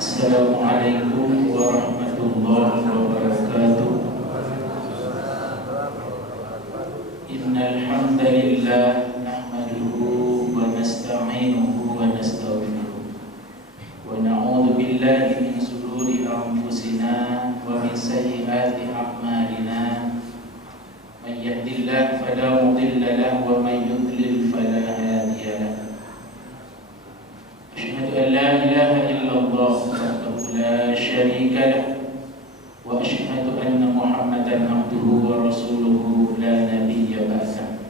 Assalamualaikum warahmatullahi wabarakatuh. Innal hamdalillah nahmaduhu wa nasta'inuhu wa nastaghfiruh wa na'udzu billahi min shururi anfusina wa min sayyiati a'malina. May yahdihillahu fala mudilla lahu wa may yudlil fala hadiya lahu. Asyhadu an la ilaha illallah wahdahu la syarika lahu wa asyhadu anna Muhammadan abduhu wa rasuluhu la nabiyya ba'da.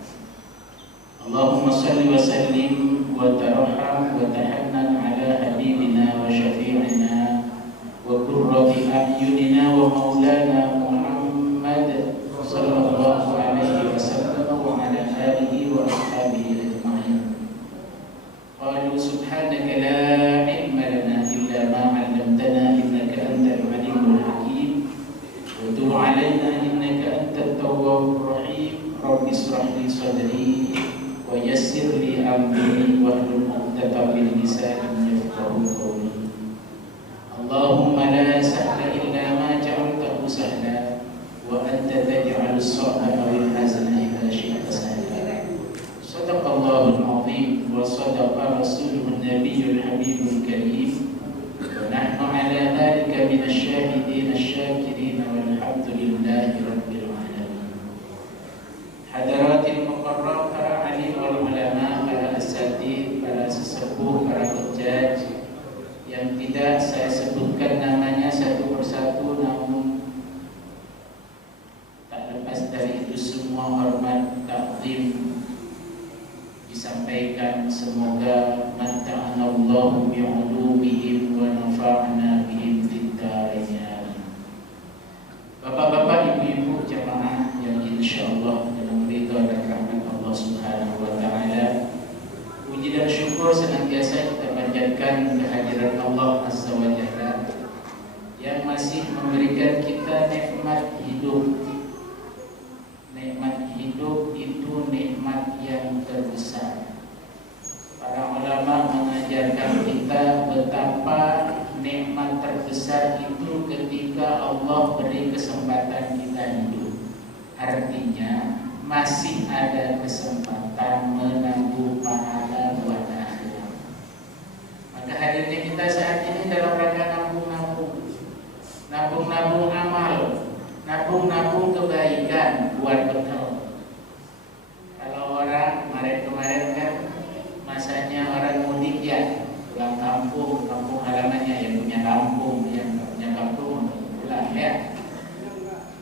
Allahumma salli wa sallim wa tarham wa tahannan ala habibina wa syafi'ina wa qurrati a'yunina wa maulana Muhammad sallallahu alaihi wasallam wa ala alihi wa ashabihi ajma'in. Qalu subhanaka la ilma lana illa ma 'allamtana innaka antal alimul hakim wa tub 'alaina innaka antat tawwabur rahim. Rabbi ishrah li sadri wa yassir li amri wahlul 'uqdatam min lisani yafqahu qawli. Allahumma la sahla illa ma ja'altahu sahla wa anta taj'alus sa'ba wal hazana idza syi'ta sahla. Sadaqallahul 'azim wa sadaqa rasuluhun nabiyyul habibul karim wa nahnu 'ala dhalika minasy syahidin asy-syakirin walhamdulillahi rabbil alamin. Hadaratil muqarrab, para alim wal ulama, para asatidz, para sesepuh, para hujjaj yang tidak saya sebutkan namanya satu persatu, namun tak lepas dari itu semua hormat takzim disampaikan. Semoga mata'anallahu bi'ulumihim wa nafa'na bihim fid dharain. Bapak-bapak, ibu-ibu jamaah yang insyaallah dalam ridha dan rahmat Allah Subhanahu wa taala, puji dan syukur senantiasa kita panjatkan kehadiran Allah Azza wa Jalla yang masih memberikan kita nikmat hidup. Nikmat hidup itu nikmat yang terbesar. Para ulama mengajarkan kita betapa nikmat terbesar itu ketika Allah beri kesempatan kita hidup. Artinya masih ada kesempatan menabung pahala buat akhirat. Maka hadirnya kita saat ini dalam rangka nabung amal, nabung kebaikan buat bekal. Kalau orang kemarin kan masanya orang mudik ya, pulang kampung halamannya, yang punya kampung, yang nggak punya kampung pulang ya.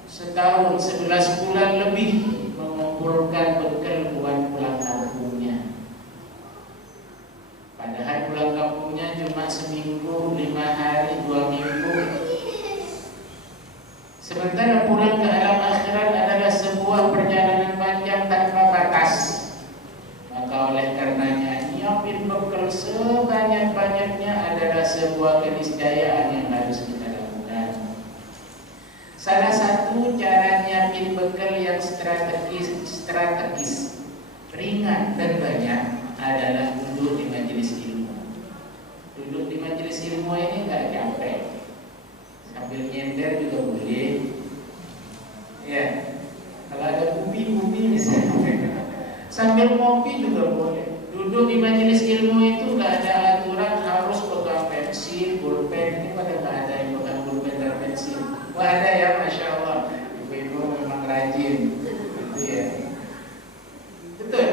Setahun 11 bulan lebih mengumpulkan bekal buat pulang kampungnya. Padahal pulang kampungnya cuma seminggu, 5 hari, 2 minggu. Sementara pulang ke alam akhirat adalah sebuah perjalanan panjang tanpa batas. Maka oleh karenanya nyiapin bekal sebanyak-banyaknya adalah sebuah keniscayaan yang harus kita lakukan. Salah satu cara nyiapin bekal yang strategis, ringan dan banyak adalah duduk di majelis ilmu. Duduk di majelis ilmu ini nggak capek. Sambil nyender juga boleh. Ya, kalau ada bubi misalnya, sambil ngopi juga boleh. Duduk di majelis ilmu itu nggak ada aturan harus pegang pensil, pulpen. Ini pada nggak ada yang pegang pulpen dan pensil. Wah, ada ya, masya Allah. Ibu-ibu memang rajin, gitu ya. Betul.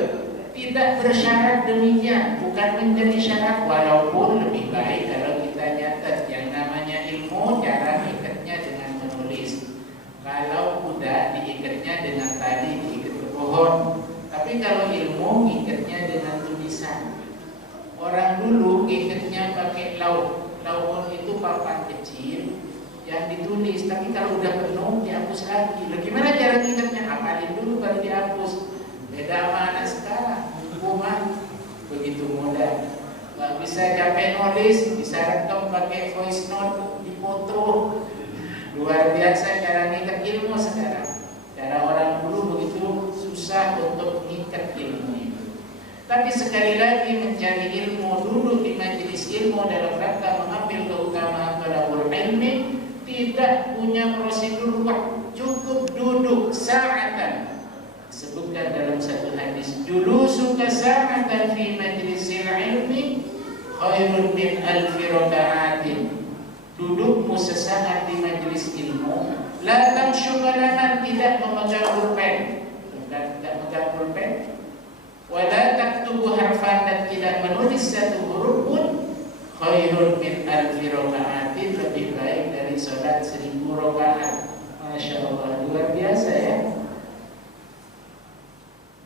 Tidak bersyarat demikian, bukan menjadi syarat. Walaupun lebih baik kalau kita nyatet yang namanya ilmu, cara ikatnya dengan menulis. Kalau udah diikatnya dengan tali, diikat ke pohon. Tapi kalau ilmu, ikatnya dengan tulisan. Orang dulu ikatnya pakai lauk. Lauk itu papan kecil yang ditulis. Tapi kalau udah penuh, dihapus lagi. Loh, gimana cara ikatnya? Hafalin dulu baru dihapus. Beda sama anak sekarang. Hukuman begitu mudah. Nggak bisa capek nulis, bisa rekam pakai voice note, dipoto. Luar biasa cara ngikat ilmu sekarang. Cara orang dulu begitu susah untuk ngikat ilmu itu. Tapi sekali lagi mencari ilmu, duduk di majelis ilmu dalam rangka mengambil keutamaan tidak punya prosedur waktu, cukup duduk sa'atan. Disebutkan dalam satu hadis, julusuka sa'atan fi majlisil ilmi khairun min alfi raka'atin. Dudukmu sesaat di majelis ilmu, la tamshu malaman, tidak memegang pulpen, tidak memegang pulpen, wa la taktubu harfan, dan tidak menulis satu huruf pun, khairun min alfi raka'atin, lebih baik dari salat 1000 rakaat. Masya Allah, luar biasa ya.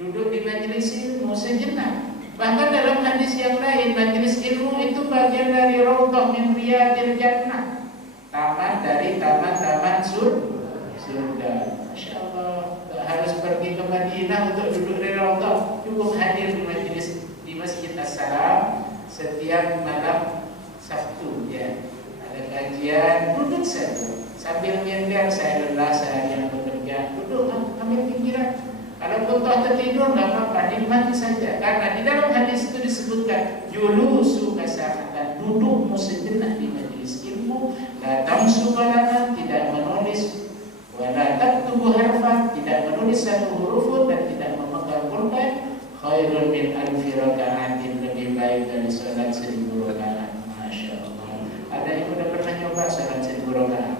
Duduk di majelis ilmu sejenak. Bahkan dalam hadis yang lain, majelis ilmu itu bagian dari raudhah min riyadil jannah, taman dari taman-taman surga. Masya Allah, tak harus pergi ke Madinah untuk duduk di raudhah, cukup hadir di majelis di Masjid As-Salam setiap malam Sabtu ya. Ada kajian, duduk saja sambil nyender, saya lelah seharian bekerja, duduk ambil pikiran. Kalau pun tertidur nggak apa-apa, nikmati saja. Karena di dalam hadis itu disebutkan julusu kasahatan, dudukmu sejenak di majelis ilmu, la tamsu qalaman, tidak menulis, wa la taktubu harfan, tidak menulis satu huruf dan tidak memegang pulpen, khairun min alfi raka'atin, lebih baik dari salat 1000 rakaat. Masya Allah. Ada yang udah pernah nyoba salat 1000 rakaat?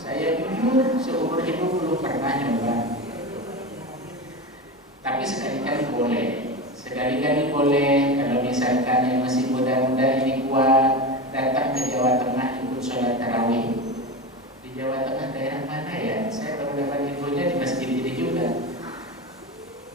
Saya jujur seumur hidup belum pernah nyoba. Tapi sekali-kali boleh, sekali-kali boleh. Kalau misalkan yang masih muda-muda ini kuat, datang ke Jawa Tengah ikut sholat tarawih. Di Jawa Tengah daerah mana ya? Saya baru dapat infonya di masjid ini juga,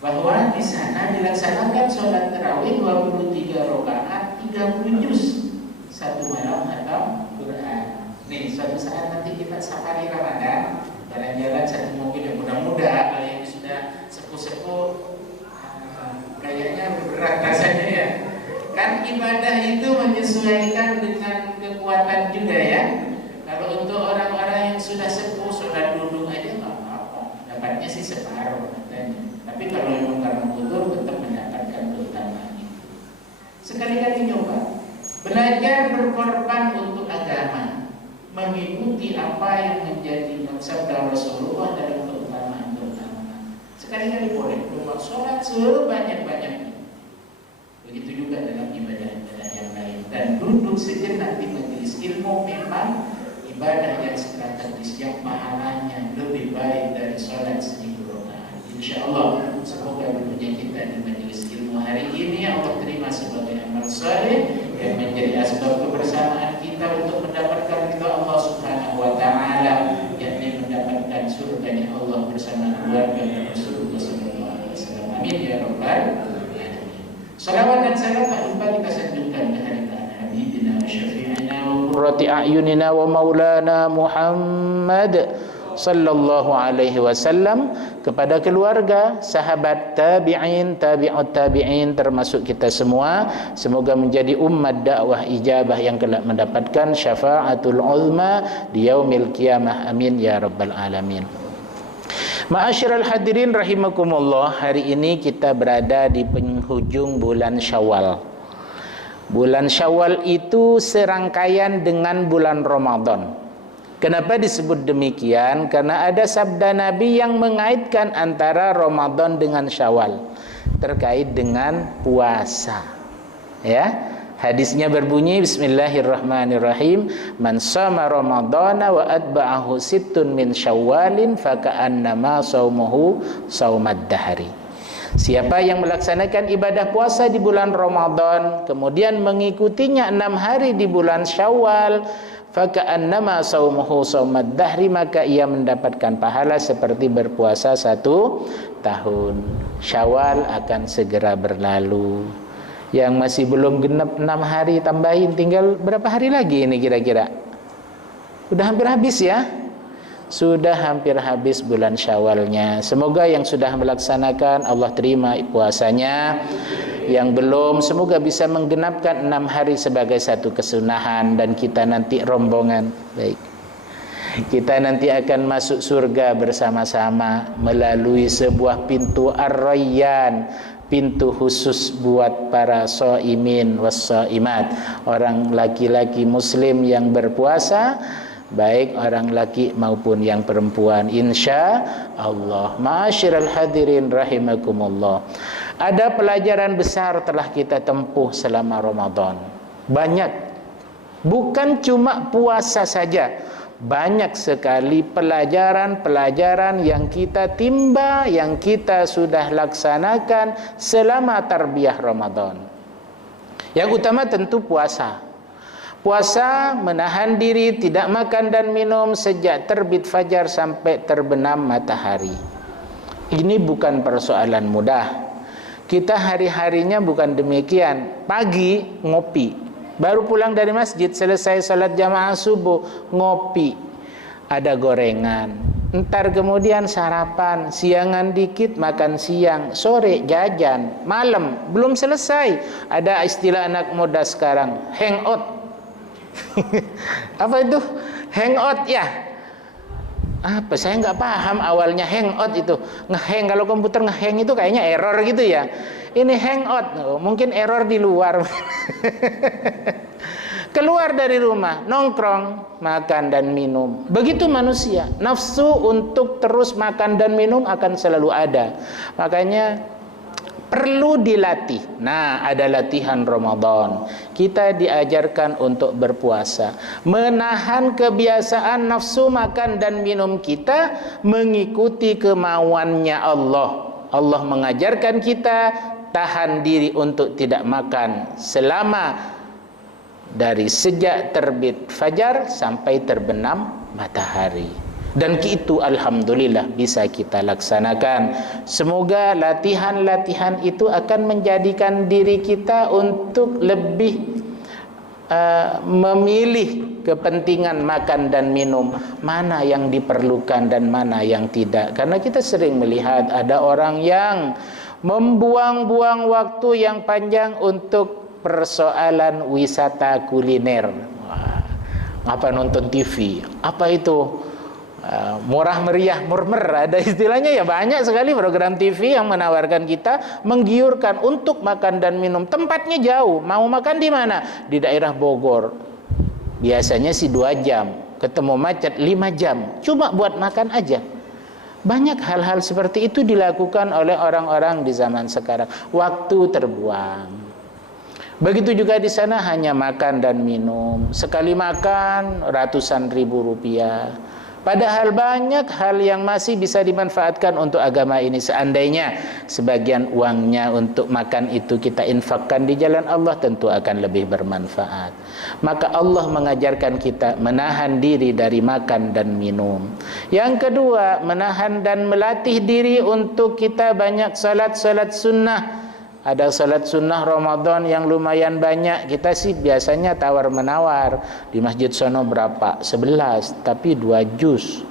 bahwa di sana dilaksanakan sholat tarawih 23 rakaat 30 juz satu malam hatam Quran. Nih, suatu saat nanti kita safari Ramadan, jalan-jalan satu mobil yang muda-muda, kalau yang sudah sepuh-sepuh kayaknya berat rasanya ya. Kan ibadah itu menyesuaikan dengan kekuatan juga ya. Kalau untuk orang-orang yang sudah sepuh, sholat duduk aja nggak apa-apa, dapatnya sih separuh katanya. Tapi kalau memang karena udur tetap mendapatkan keutamaan itu. Sekali-kali nyoba belajar berkorban untuk agama, mengikuti apa yang menjadi sabda Rasulullah dalam keutamaan-keutamaan. Sekali-kali boleh buat sholat sebanyak-banyaknya. Begitu juga dalam ibadah-ibadah yang lain. Dan duduk sejenak di majelis ilmu memang ibadah yang strategis, yang pahalanya lebih baik dari sholat 1000 rakaat. Insya Allah, semoga duduknya kita di majelis ilmu hari ini Allah terima sebagai amal saleh yang menjadi asbab kebersamaan kita untuk mendapatkan ridha Allah Subhanahu wa taala, yakni mendapatkan surganya Allah bersama keluarga Rasulullah sallallahu alaihi wasallam. Amin ya rabbal alamin. Salawat dan salam tak lupa kita sanjungkan ke hadirat habibina wa syafi'ina wa qurrati a'yunina wa maulana Muhammad sallallahu alaihi wasallam, kepada keluarga, sahabat tabi'in, tabi'ut tabi'in, termasuk kita semua. Semoga menjadi umat dakwah ijabah yang kelak mendapatkan syafaatul uzma di yaumil qiyamah. Amin ya rabbal alamin. Ma'asyiral hadirin rahimakumullah, hari ini kita berada di penghujung bulan Syawal. Bulan Syawal itu serangkaian dengan bulan Ramadan. Kenapa disebut demikian? Karena ada sabda Nabi yang mengaitkan antara Ramadan dengan Syawal terkait dengan puasa. Ya, hadisnya berbunyi Bismillahirrahmanirrahim, man shama ramadhana wa atba'ahu sittun min syawalin faka'annama shaumuhu shaumad dahri. Siapa yang melaksanakan ibadah puasa di bulan Ramadan kemudian mengikutinya 6 hari di bulan Syawal, faka'annama shaumuhu shaumad dahri, maka ia mendapatkan pahala seperti berpuasa 1 tahun. Syawal akan segera berlalu. Yang masih belum genap 6 hari tambahin, tinggal berapa hari lagi ini kira-kira? Udah hampir habis ya? Sudah hampir habis bulan Syawalnya. Semoga yang sudah melaksanakan Allah terima puasanya. Yang belum, semoga bisa menggenapkan 6 hari sebagai satu kesunahan. Dan kita nanti rombongan. Baik, kita nanti akan masuk surga bersama-sama melalui sebuah pintu Ar-Rayyan, pintu khusus buat para shaimin was shaimat, orang laki-laki muslim yang berpuasa baik orang laki maupun yang perempuan, insya Allah. Ma'asyiral hadirin rahimakumullah. Ada pelajaran besar telah kita tempuh selama Ramadan. Banyak. Bukan cuma puasa saja. Banyak sekali pelajaran-pelajaran yang kita timba, yang kita sudah laksanakan selama tarbiyah Ramadan. Yang utama tentu puasa. Puasa menahan diri tidak makan dan minum sejak terbit fajar sampai terbenam matahari. Ini bukan persoalan mudah. Kita hari-harinya bukan demikian. Pagi ngopi, baru pulang dari masjid, selesai salat jamaah subuh, ngopi, ada gorengan, entar kemudian sarapan, siangan dikit makan siang, sore jajan, malam belum selesai, ada istilah anak muda sekarang, hangout. Apa itu hangout ya? Apa, saya nggak paham awalnya hangout itu. Ngehang, kalau komputer ngehang itu kayaknya error gitu ya. Ini hangout, mungkin error di luar. Keluar dari rumah, nongkrong, makan dan minum. Begitu manusia, nafsu untuk terus makan dan minum akan selalu ada. Makanya perlu dilatih. Nah, ada latihan Ramadan. Kita diajarkan untuk berpuasa, menahan kebiasaan nafsu makan dan minum kita mengikuti kemauannya Allah. Allah mengajarkan kita tahan diri untuk tidak makan selama dari sejak terbit fajar sampai terbenam matahari. Dan itu alhamdulillah bisa kita laksanakan. Semoga latihan-latihan itu akan menjadikan diri kita untuk lebih memilih kepentingan makan dan minum, mana yang diperlukan dan mana yang tidak. Karena kita sering melihat ada orang yang membuang-buang waktu yang panjang untuk persoalan wisata kuliner. Apa nonton TV? Apa itu? Murah meriah murmer, ada istilahnya ya. Banyak sekali program TV yang menawarkan kita, menggiurkan untuk makan dan minum. Tempatnya jauh, mau makan di mana? Di daerah Bogor. Biasanya sih 2 jam, ketemu macet 5 jam, cuma buat makan aja. Banyak hal-hal seperti itu dilakukan oleh orang-orang di zaman sekarang. Waktu terbuang. Begitu juga di sana hanya makan dan minum. Sekali makan ratusan ribu rupiah. Padahal banyak hal yang masih bisa dimanfaatkan untuk agama ini. Seandainya sebagian uangnya untuk makan itu kita infakkan di jalan Allah, tentu akan lebih bermanfaat. Maka Allah mengajarkan kita menahan diri dari makan dan minum. Yang kedua, menahan dan melatih diri untuk kita banyak salat-salat sunnah. Ada salat sunnah Ramadan yang lumayan banyak. Kita sih biasanya tawar-menawar. Di masjid sono berapa? 11, tapi 2 juz.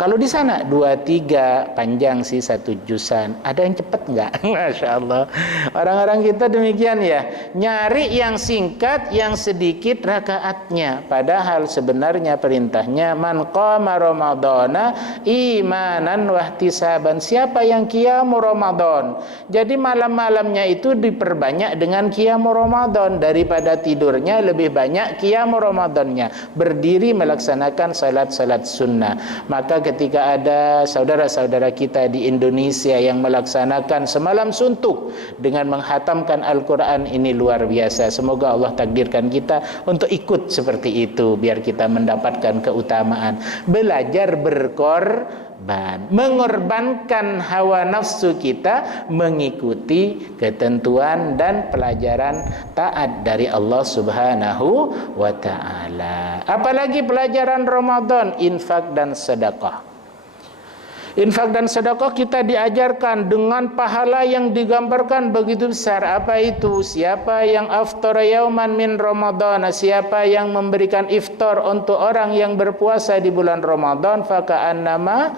Kalau di sana 2-3, panjang sih 1 juzan. Ada yang cepat enggak? Masya Allah. Orang-orang kita demikian ya. Nyari yang singkat, yang sedikit rakaatnya. Padahal sebenarnya perintahnya man qama ramadhana imanan wahtisaban. Siapa yang qiyamu Ramadan? Jadi malam-malamnya itu diperbanyak dengan qiyamu Ramadan. Daripada tidurnya lebih banyak qiyamu Ramadannya. Berdiri melaksanakan salat-salat sunnah. Maka ketika ada saudara-saudara kita di Indonesia yang melaksanakan semalam suntuk dengan menghatamkan Al-Quran, ini luar biasa. Semoga Allah takdirkan kita untuk ikut seperti itu, biar kita mendapatkan keutamaan. Belajar berkorban, mengorbankan hawa nafsu kita, mengikuti ketentuan dan pelajaran taat dari Allah Subhanahu wa ta'ala. Apalagi pelajaran Ramadan, infak dan sedekah. Infak dan sedekah kita diajarkan dengan pahala yang digambarkan begitu besar. Apa itu? Siapa yang aftara yauman min Ramadan, siapa yang memberikan iftar untuk orang yang berpuasa di bulan Ramadan, faka'annama,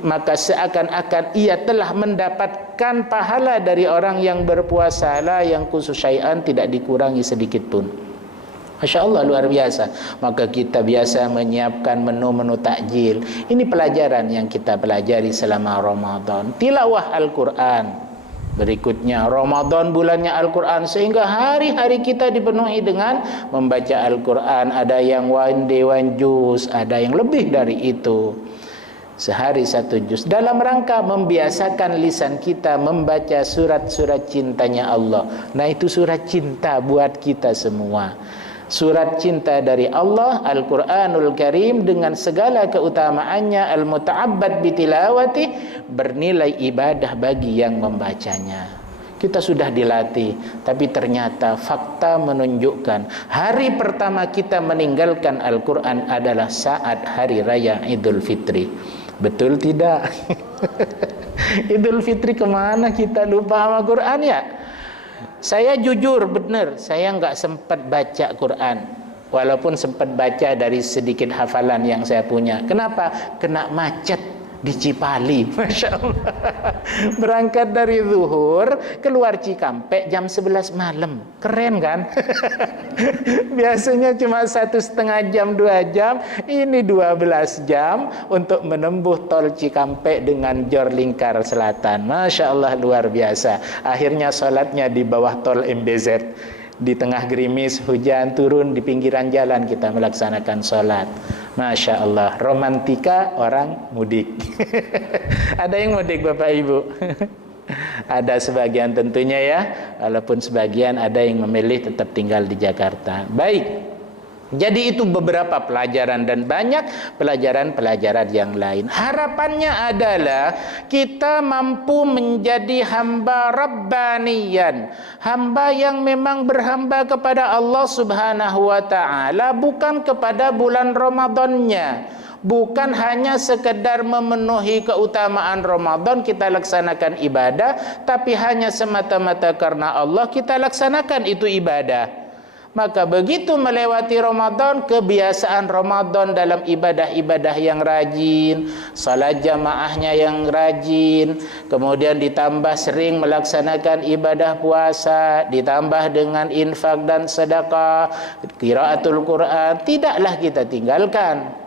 maka seakan-akan ia telah mendapatkan pahala dari orang yang berpuasa, la yang khusus syai'an, tidak dikurangi sedikit pun. Masya Allah, luar biasa. Maka kita biasa menyiapkan menu-menu takjil. Ini pelajaran yang kita pelajari selama Ramadan. Tilawah Al-Quran. Berikutnya Ramadan bulannya Al-Quran, sehingga hari-hari kita dipenuhi dengan membaca Al-Quran. Ada yang one day one juz, ada yang lebih dari itu, sehari 1 juz, dalam rangka membiasakan lisan kita membaca surat-surat cintanya Allah. Nah, itu surat cinta buat kita semua. Surat cinta dari Allah, Al-Quranul Karim, dengan segala keutamaannya, al-muta'abbad bitilawati, bernilai ibadah bagi yang membacanya. Kita sudah dilatih, tapi ternyata fakta menunjukkan hari pertama kita meninggalkan Al-Quran adalah saat hari raya Idul Fitri. Betul tidak? Idul Fitri kemana kita lupa sama Quran ya? Saya jujur benar, saya nggak sempat baca Quran, walaupun sempat baca dari sedikit hafalan yang saya punya. Kenapa? Kena macet di Cipali, Masya Allah. Berangkat dari zuhur, keluar Cikampek jam 11 malam. Keren kan? Biasanya cuma 1,5 jam, 2 jam, ini 12 jam untuk menempuh tol Cikampek dengan Jor Lingkar Selatan. Masya Allah, luar biasa. Akhirnya sholatnya di bawah tol MBZ. Di tengah gerimis, hujan turun, di pinggiran jalan kita melaksanakan sholat. Masya Allah, romantika orang mudik. Ada yang mudik Bapak Ibu? Ada sebagian tentunya ya, walaupun sebagian ada yang memilih tetap tinggal di Jakarta. Baik, jadi itu beberapa pelajaran dan banyak pelajaran-pelajaran yang lain. Harapannya adalah kita mampu menjadi hamba Rabbaniyan, hamba yang memang berhamba kepada Allah Subhanahu wa ta'ala, bukan kepada bulan Ramadannya. Bukan hanya sekedar memenuhi keutamaan Ramadan kita laksanakan ibadah, tapi hanya semata-mata karena Allah kita laksanakan itu ibadah. Maka begitu melewati Ramadan, kebiasaan Ramadan dalam ibadah-ibadah yang rajin, salat jamaahnya yang rajin, kemudian ditambah sering melaksanakan ibadah puasa, ditambah dengan infak dan sedekah, qiraatul Quran, tidaklah kita tinggalkan.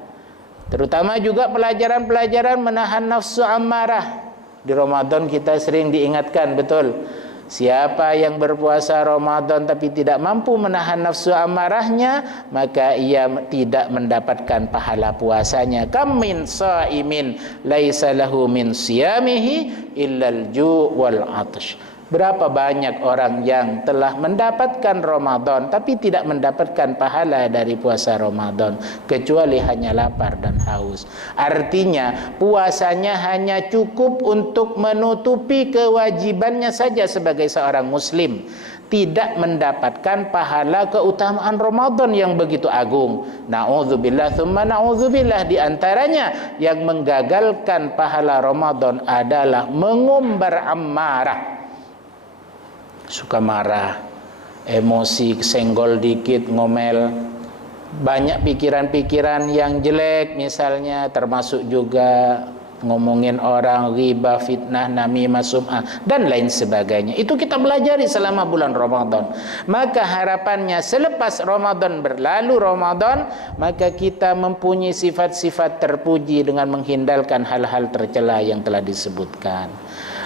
Terutama juga pelajaran-pelajaran menahan nafsu ammarah. Di Ramadan kita sering diingatkan, betul. Siapa yang berpuasa Ramadan tapi tidak mampu menahan nafsu amarahnya, maka ia tidak mendapatkan pahala puasanya. Kam min shaimin laisa lahu min siyamihi illal ju' wal 'atsh. Berapa banyak orang yang telah mendapatkan Ramadan tapi tidak mendapatkan pahala dari puasa Ramadan, kecuali hanya lapar dan haus. Artinya puasanya hanya cukup untuk menutupi kewajibannya saja sebagai seorang muslim, tidak mendapatkan pahala keutamaan Ramadan yang begitu agung. Na'udzubillah tsumma na'udzubillah. Di antaranya yang menggagalkan pahala Ramadan adalah mengumbar amarah. Suka marah, emosi, senggol dikit, ngomel, banyak pikiran-pikiran yang jelek misalnya, termasuk juga ngomongin orang, ghibah, fitnah, namimah, sum'ah, dan lain sebagainya. Itu kita pelajari selama bulan Ramadan. Maka harapannya selepas Ramadan berlalu Ramadan, maka kita mempunyai sifat-sifat terpuji dengan menghindarkan hal-hal tercela yang telah disebutkan.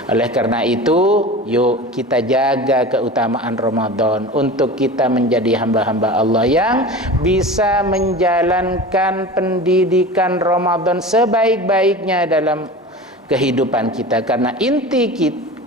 Oleh karena itu, yuk kita jaga keutamaan Ramadan untuk kita menjadi hamba-hamba Allah yang bisa menjalankan pendidikan Ramadan sebaik-baiknya dalam kehidupan kita. Karena inti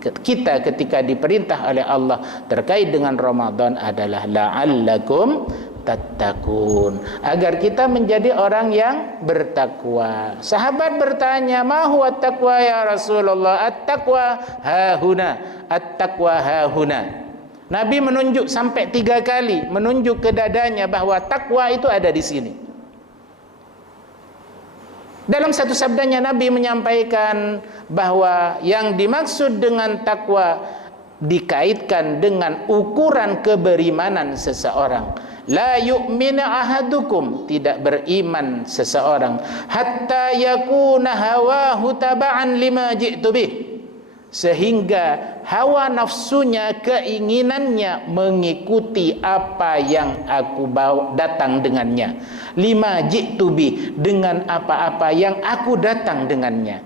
kita ketika diperintah oleh Allah terkait dengan Ramadan adalah la'allakum tattaqun, agar kita menjadi orang yang bertakwa. Sahabat bertanya, "Ma huwa taqwa ya Rasulullah?" At-taqwa hahuna, at-taqwa hahuna. Nabi menunjuk sampai 3 kali, menunjuk ke dadanya bahwa takwa itu ada di sini. Dalam satu sabdanya Nabi menyampaikan bahwa yang dimaksud dengan takwa dikaitkan dengan ukuran keberimanan seseorang. La yu'minu ahadukum, tidak beriman seseorang hatta yakuna hawahu taba'an lima ji'tu bih, sehingga hawa nafsunya, keinginannya mengikuti apa yang aku bawa datang dengannya. Lima ji'tu bih, dengan apa-apa yang aku datang dengannya.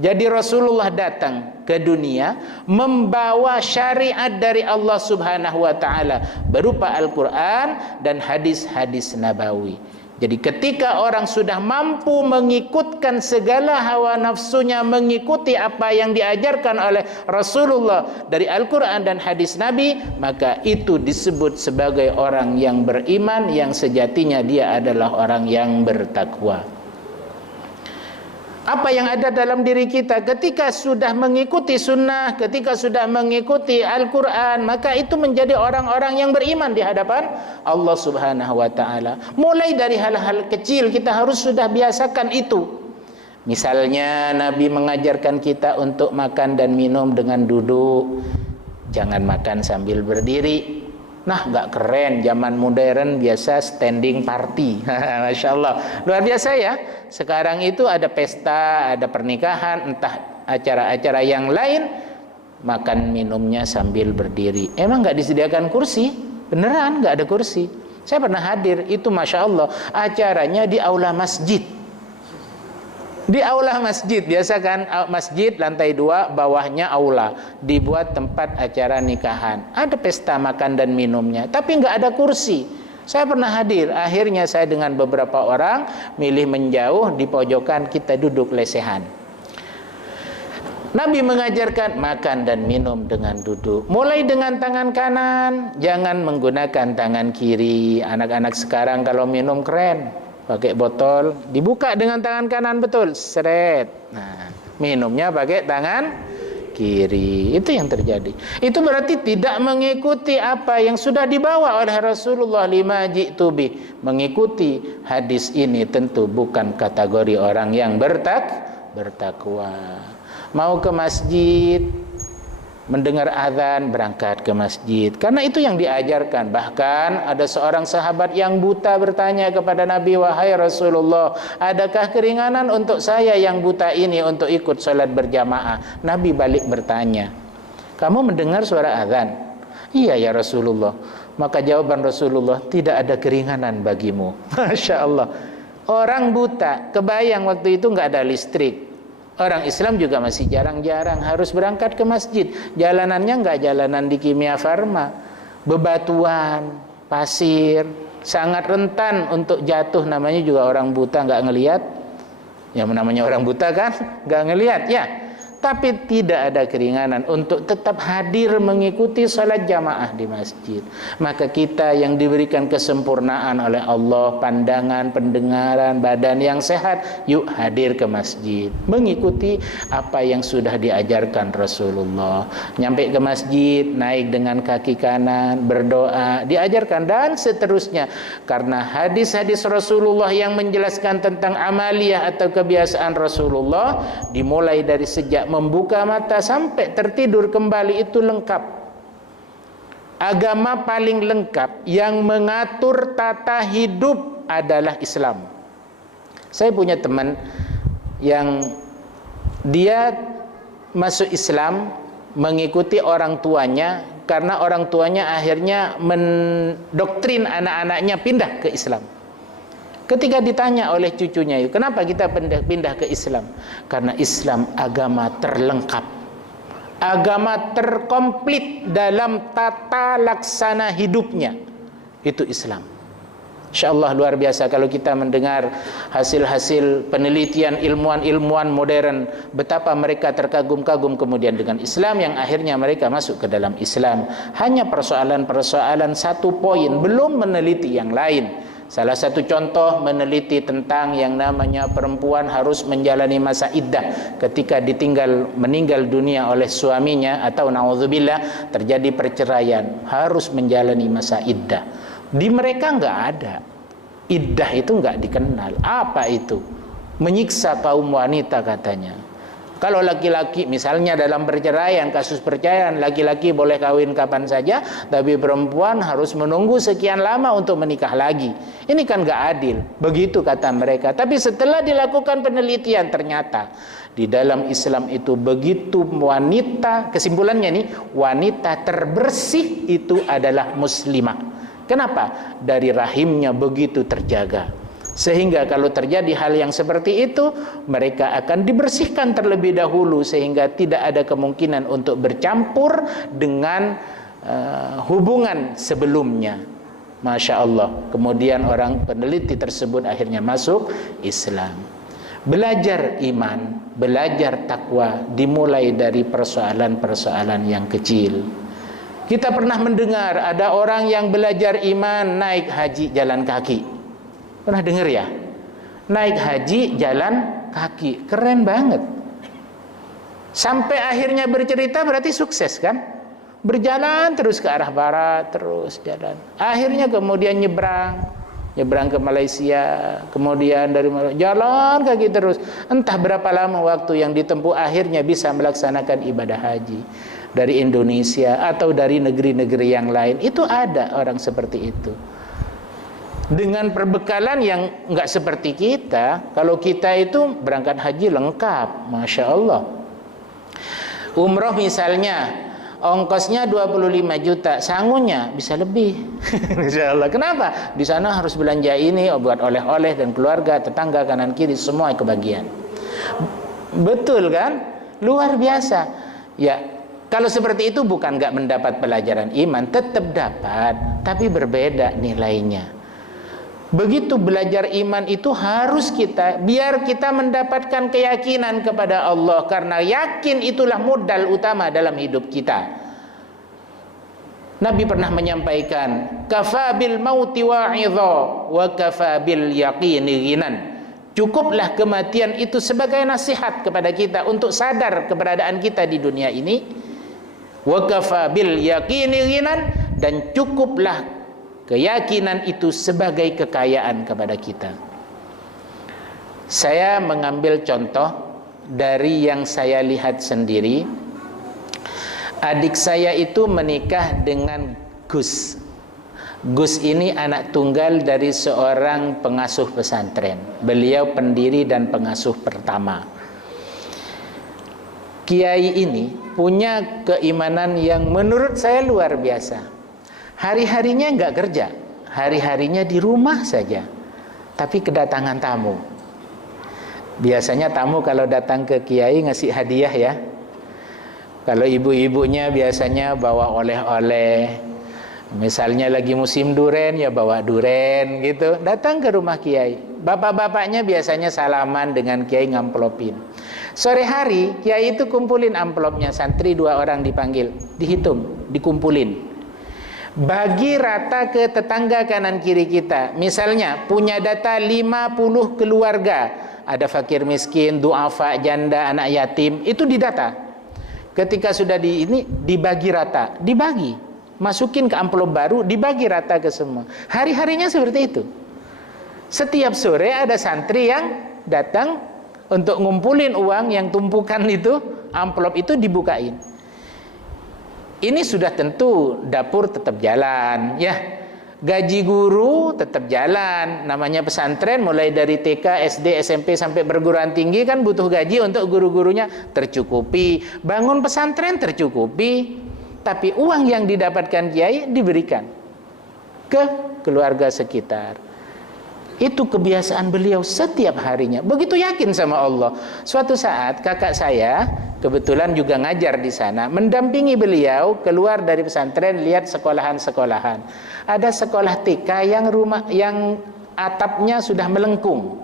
Jadi Rasulullah datang ke dunia membawa syariat dari Allah Subhanahu wa taala berupa Al-Qur'an dan hadis-hadis nabawi. Jadi ketika orang sudah mampu mengikutkan segala hawa nafsunya, mengikuti apa yang diajarkan oleh Rasulullah dari Al-Quran dan hadis Nabi, maka itu disebut sebagai orang yang beriman, yang sejatinya dia adalah orang yang bertakwa. Apa yang ada dalam diri kita ketika sudah mengikuti sunnah, ketika sudah mengikuti Al-Quran, maka itu menjadi orang-orang yang beriman di hadapan Allah Subhanahu wa ta'ala. Mulai dari hal-hal kecil kita harus sudah biasakan itu. Misalnya Nabi mengajarkan kita untuk makan dan minum dengan duduk, jangan makan sambil berdiri. Nah, nggak keren, zaman modern biasa standing party. Masya Allah, luar biasa ya. Sekarang itu ada pesta, ada pernikahan, entah acara-acara yang lain, makan minumnya sambil berdiri. Emang nggak disediakan kursi? Beneran nggak ada kursi. Saya pernah hadir, itu Masya Allah, acaranya di aula masjid. Di aula masjid, biasa kan masjid lantai 2, bawahnya aula, dibuat tempat acara nikahan. Ada pesta makan dan minumnya, tapi nggak ada kursi. Saya pernah hadir, akhirnya saya dengan beberapa orang milih menjauh, di pojokan kita duduk lesehan. Nabi mengajarkan makan dan minum dengan duduk. Mulai dengan tangan kanan, jangan menggunakan tangan kiri. Anak-anak sekarang kalau minum keren, pakai botol, dibuka dengan tangan kanan betul, seret. Nah, minumnya pakai tangan kiri. Itu yang terjadi. Itu berarti tidak mengikuti apa yang sudah dibawa oleh Rasulullah lima ji'tu bih. Mengikuti hadis ini tentu bukan kategori orang yang bertakwa. Mau ke masjid, mendengar azan, berangkat ke masjid, karena itu yang diajarkan. Bahkan ada seorang sahabat yang buta bertanya kepada Nabi, wahai Rasulullah, adakah keringanan untuk saya yang buta ini untuk ikut sholat berjamaah? Nabi balik bertanya, kamu mendengar suara azan? Iya ya Rasulullah. Maka jawaban Rasulullah, tidak ada keringanan bagimu. Masya Allah. Orang buta, kebayang waktu itu nggak ada listrik. Orang Islam juga masih jarang-jarang harus berangkat ke masjid. Jalanannya nggak jalanan di Kimia Farma, bebatuan, pasir, sangat rentan untuk jatuh. Namanya juga orang buta, nggak ngelihat. Yang namanya orang buta kan nggak ngelihat ya. Tapi tidak ada keringanan untuk tetap hadir mengikuti salat jamaah di masjid. Maka kita yang diberikan kesempurnaan oleh Allah, pandangan, pendengaran, badan yang sehat, yuk hadir ke masjid, mengikuti apa yang sudah diajarkan Rasulullah. Nyampe ke masjid, naik dengan kaki kanan, berdoa, diajarkan, dan seterusnya. Karena hadis-hadis Rasulullah yang menjelaskan tentang amaliyah atau kebiasaan Rasulullah, dimulai dari sejak membuka mata sampai tertidur kembali, itu lengkap. Agama paling lengkap yang mengatur tata hidup adalah Islam. Saya punya teman yang dia masuk Islam mengikuti orang tuanya, karena orang tuanya akhirnya mendoktrin anak-anaknya pindah ke Islam. Ketika ditanya oleh cucunya, kenapa kita pindah ke Islam? Karena Islam agama terlengkap, agama terkomplit dalam tata laksana hidupnya. Itu Islam. InsyaAllah luar biasa kalau kita mendengar hasil-hasil penelitian ilmuwan-ilmuwan modern, betapa mereka terkagum-kagum kemudian dengan Islam, yang akhirnya mereka masuk ke dalam Islam. Hanya persoalan-persoalan satu poin, belum meneliti yang lain. Salah satu contoh meneliti tentang yang namanya perempuan harus menjalani masa iddah ketika meninggal dunia oleh suaminya, atau naudzubillah terjadi perceraian, harus menjalani masa iddah. Di mereka nggak ada. Iddah itu nggak dikenal. Apa itu? Menyiksa kaum wanita katanya. Kalau laki-laki misalnya dalam perceraian, kasus perceraian, laki-laki boleh kawin kapan saja, tapi perempuan harus menunggu sekian lama untuk menikah lagi. Ini kan gak adil. Begitu kata mereka. Tapi setelah dilakukan penelitian, ternyata di dalam Islam itu begitu wanita, kesimpulannya nih, wanita terbersih itu adalah muslimah. Kenapa? Dari rahimnya begitu terjaga. Sehingga kalau terjadi hal yang seperti itu, mereka akan dibersihkan terlebih dahulu sehingga tidak ada kemungkinan untuk bercampur dengan hubungan sebelumnya. Masya Allah. Kemudian orang peneliti tersebut akhirnya masuk Islam. Belajar iman, belajar takwa dimulai dari persoalan-persoalan yang kecil. Kita pernah mendengar ada orang yang belajar iman naik haji jalan kaki. Pernah dengar ya? Naik haji jalan kaki. Keren banget. Sampai akhirnya bercerita berarti sukses kan? Berjalan terus ke arah barat, terus jalan. Akhirnya kemudian nyebrang ke Malaysia, kemudian dari Malaysia jalan kaki terus. Entah berapa lama waktu yang ditempuh, akhirnya bisa melaksanakan ibadah haji dari Indonesia atau dari negeri-negeri yang lain. Itu ada orang seperti itu. Dengan perbekalan yang enggak seperti kita. Kalau kita itu berangkat haji lengkap, Masya Allah. Umroh misalnya ongkosnya 25 juta, sangunya bisa lebih. Masya Allah. Kenapa? Di sana harus belanja ini, buat oleh-oleh dan keluarga, tetangga, kanan kiri, semua kebagian. Betul kan? Luar biasa. Ya, kalau seperti itu bukan enggak mendapat pelajaran iman, tetap dapat, tapi berbeda nilainya. Begitu belajar iman itu harus kita, biar kita mendapatkan keyakinan kepada Allah, karena yakin itulah modal utama dalam hidup kita. Nabi pernah menyampaikan, kafabil mauti wa'idha wa kafabil yaqini ghinan. Cukuplah kematian itu sebagai nasihat kepada kita untuk sadar keberadaan kita di dunia ini. Wa kafabil yaqini ghinan, dan cukuplah keyakinan itu sebagai kekayaan kepada kita. Saya mengambil contoh dari yang saya lihat sendiri. Adik saya itu menikah dengan Gus. Gus ini anak tunggal dari seorang pengasuh pesantren. Beliau pendiri dan pengasuh pertama. Kiai ini punya keimanan yang menurut saya luar biasa. Hari-harinya enggak kerja, hari-harinya di rumah saja, tapi kedatangan tamu. Biasanya tamu kalau datang ke kiai ngasih hadiah ya. Kalau ibu-ibunya biasanya bawa oleh-oleh. Misalnya lagi musim duren ya bawa duren gitu, datang ke rumah kiai. Bapak-bapaknya biasanya salaman dengan kiai, ngamplopin. Sore hari kiai itu kumpulin amplopnya, santri 2 orang dipanggil, dihitung, dikumpulin. Bagi rata ke tetangga kanan kiri kita. Misalnya punya data 50 keluarga, ada fakir miskin, duafa, janda, anak yatim, itu didata. Ketika sudah dibagi rata, dibagi, masukin ke amplop baru, dibagi rata ke semua. Hari-harinya seperti itu. Setiap sore ada santri yang datang untuk ngumpulin uang yang tumpukan itu, amplop itu dibukain. Ini sudah tentu dapur tetap jalan ya. Gaji guru tetap jalan. Namanya pesantren mulai dari TK, SD, SMP sampai perguruan tinggi kan butuh gaji untuk guru-gurunya, tercukupi. Bangun pesantren tercukupi. Tapi uang yang didapatkan kiai diberikan ke keluarga sekitar. Itu kebiasaan beliau setiap harinya. Begitu yakin sama Allah. Suatu saat kakak saya kebetulan juga ngajar di sana, mendampingi beliau keluar dari pesantren, lihat sekolahan-sekolahan. Ada sekolah TK yang atapnya sudah melengkung.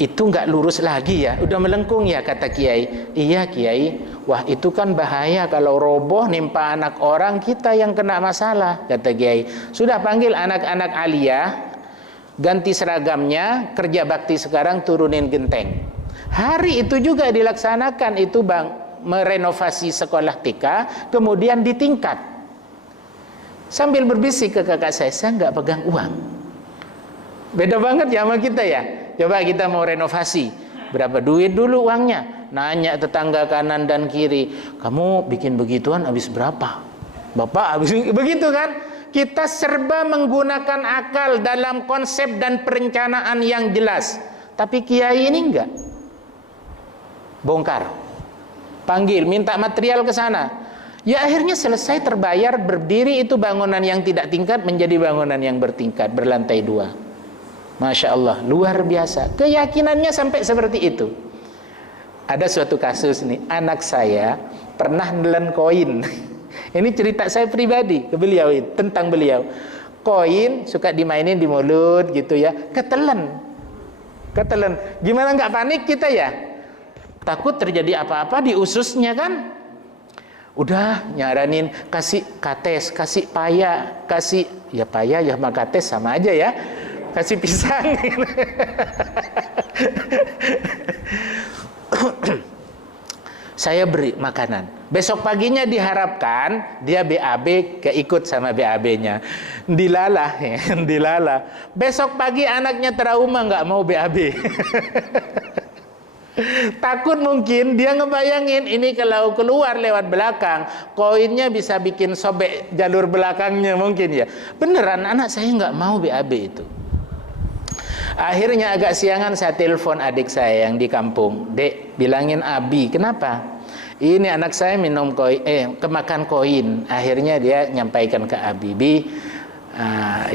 Itu nggak lurus lagi ya, udah melengkung ya, kata kiai. Iya kiai, wah itu kan bahaya kalau roboh nimpa anak orang, kita yang kena masalah, kata kiai. Sudah panggil anak-anak aliyah, ganti seragamnya, kerja bakti sekarang, turunin genteng. Hari itu juga dilaksanakan itu bang, merenovasi sekolah TK, kemudian ditingkat. Sambil berbisik ke kakak saya nggak pegang uang. Beda banget ya sama kita ya. Coba kita mau renovasi, berapa duit dulu uangnya? Nanya tetangga kanan dan kiri, kamu bikin begituan habis berapa? Bapak habis begitu kan? Kita serba menggunakan akal dalam konsep dan perencanaan yang jelas. Tapi kiai ini enggak. Bongkar. Panggil, minta material ke sana. Ya akhirnya selesai, terbayar, berdiri itu bangunan yang tidak tingkat menjadi bangunan yang bertingkat, berlantai 2. Masya Allah, luar biasa. Keyakinannya sampai seperti itu. Ada suatu kasus nih, anak saya pernah nelen koin. Ini cerita saya pribadi ke beliau, tentang beliau. Koin suka dimainin di mulut gitu ya, ketelen. Gimana nggak panik kita ya? Takut terjadi apa-apa di ususnya kan? Udah nyaranin kasih kates, kasih paya, kasih ya paya ya sama kates sama aja ya. Kasih pisang. Saya beri makanan. Besok paginya diharapkan dia BAB keikut sama BAB-nya. Dilalah ya, dilalah. Besok pagi anaknya trauma nggak mau BAB. Takut mungkin dia ngebayangin ini kalau keluar lewat belakang, koinnya bisa bikin sobek jalur belakangnya mungkin ya. Beneran anak saya nggak mau BAB itu. Akhirnya agak siangan saya telepon adik saya yang di kampung. Dek, bilangin Abi, kenapa? Ini anak saya minum koin, kemakan koin. Akhirnya dia nyampaikan ke Abi,